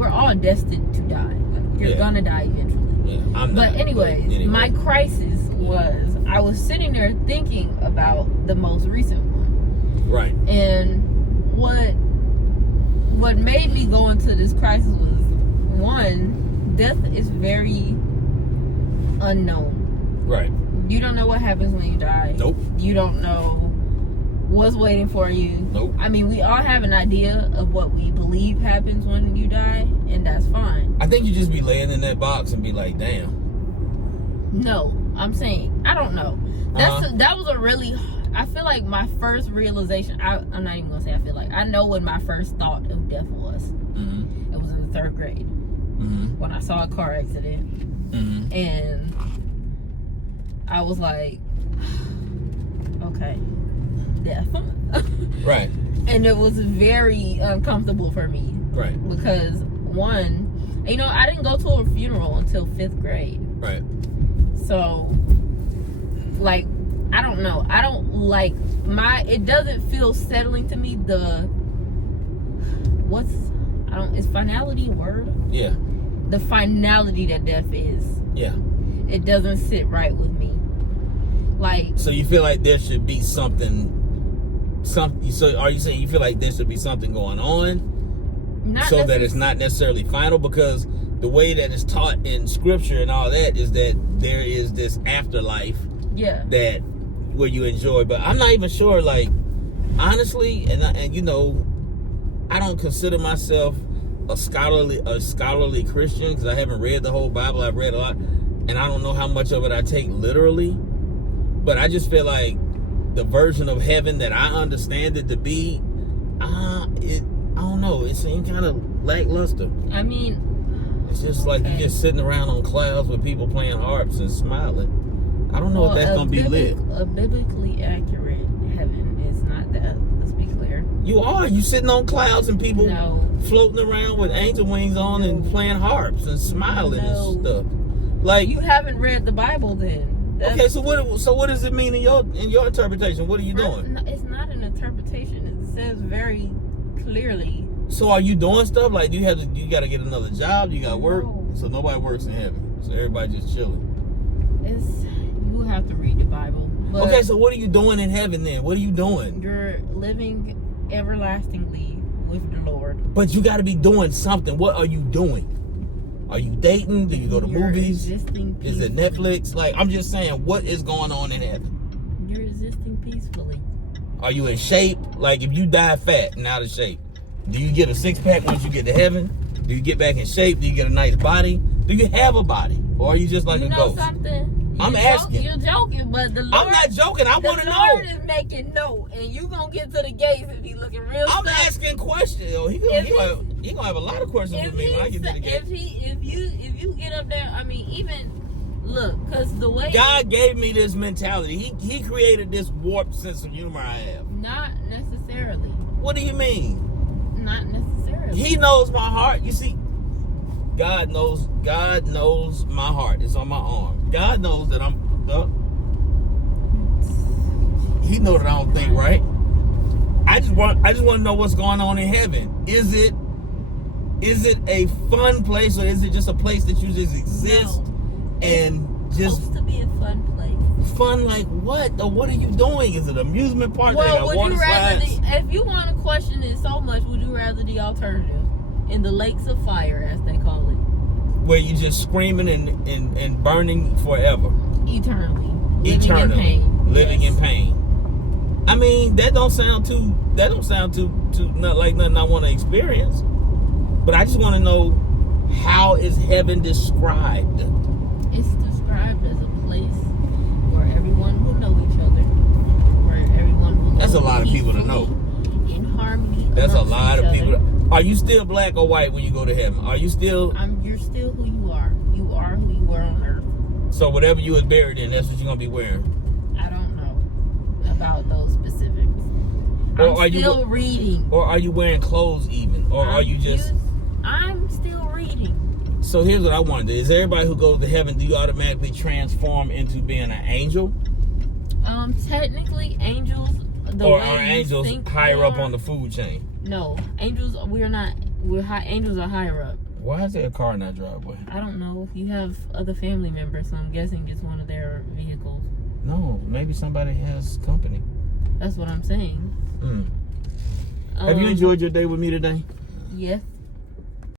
we're all destined to die. Like, you're gonna die eventually. Yeah, I'm not. But anyways, my crisis was I was sitting there thinking about the most recent one. Right. And what made me go into this crisis was, one, death is very unknown. Right. You don't know what happens when you die. Nope. You don't know what's waiting for you. Nope. I mean, we all have an idea of what we believe happens when you die, and that's fine. I think you just be laying in that box and be like, damn. No, I'm saying, I don't know. That was a really, I feel like my first realization, I'm not even going to say I feel like, I know what my first thought of death was. Mm-hmm. It was in the 3rd grade. Mm-hmm. When I saw a car accident. Mm-hmm. And I was like, okay, death. Right. And it was very uncomfortable for me. Right. Because, one, you know, I didn't go to a funeral until 5th grade. Right. So, like, I don't know. I don't like it doesn't feel settling to me. Is finality a word? Yeah. The finality that death is. Yeah. It doesn't sit right with me. Like. So you feel like there should be something. So are you saying you feel like there should be something going on? So that it's not necessarily final? Because the way that it's taught in scripture and all that is that there is this afterlife. Yeah. That where you enjoy. But I'm not even sure, like, honestly, and you know, I don't consider myself a scholarly Christian because I haven't read the whole Bible. I've read a lot, and I don't know how much of it I take literally. But I just feel like the version of heaven that I understand it to be, I don't know. It seems kind of lackluster. I mean, it's just like you're just sitting around on clouds with people playing harps and smiling. I don't know if that's gonna be lit. A biblically accurate heaven is not that. Let's be clear. You sitting on clouds and people floating around with angel wings on and playing harps and smiling and stuff. Like, you haven't read the Bible then. Okay, so what does it mean in your interpretation? What are you doing? It's not an interpretation. It says very clearly. So are you doing stuff like you got to get another job? You got to work. So nobody works in heaven. So everybody just chilling. You have to read the Bible. But okay, so what are you doing in heaven then? What are you doing? You're living everlastingly with the Lord. But you got to be doing something. What are you doing? Are you dating? Do you go to movies? Is it Netflix? Like, I'm just saying, what is going on in heaven? You're existing peacefully. Are you in shape? Like, if you die fat and out of shape, do you get a six-pack once you get to heaven? Do you get back in shape? Do you get a nice body? Do you have a body? Or are you just like a ghost? Something? I'm asking. You're joking, but the Lord... I'm not joking. I want to know. The Lord is making note, and you going to get to the gates and be looking real I'm asking questions. He gonna have a lot of questions with me when I get to the gates. If you get up there, I mean, even... Look, because the way... God gave me this mentality. He created this warped sense of humor I have. Not necessarily. What do you mean? Not necessarily. He knows my heart. You see, God knows my heart. It's on my arm. God knows that He knows that I don't think right. I just want to know what's going on in heaven. Is it a fun place, or is it just a place that you just exist and just supposed to be a fun place? Fun like what? Or what are you doing? Is it an amusement park? Well, would you rather if you want to question it so much, would you rather the alternative in the lakes of fire, as they call it, where you just screaming and burning forever, eternally, living in pain? I mean, that don't sound too not like nothing I want to experience. But I just want to know, how is heaven described? It's described as a place where everyone will know each other, where everyone will. That's a lot of people to know. In harmony. That's a lot of people. Are you still black or white when you go to heaven? Are you still? You're still who you are. You are who you were on earth. So whatever you was buried in, that's what you're gonna be wearing. I don't know about those specifics. I'm still reading. Or are you wearing clothes even? Or are you just... I'm still reading. So here's what I want to do. Is everybody who goes to heaven, do you automatically transform into being an angel? Technically, angels... Or are angels higher up on the food chain? No. Angels, we're not... Angels are higher up. Why is there a car in that driveway? I don't know. You have other family members, so I'm guessing it's one of their vehicles. No, maybe somebody has company. That's what I'm saying. Have you enjoyed your day with me today? Yes.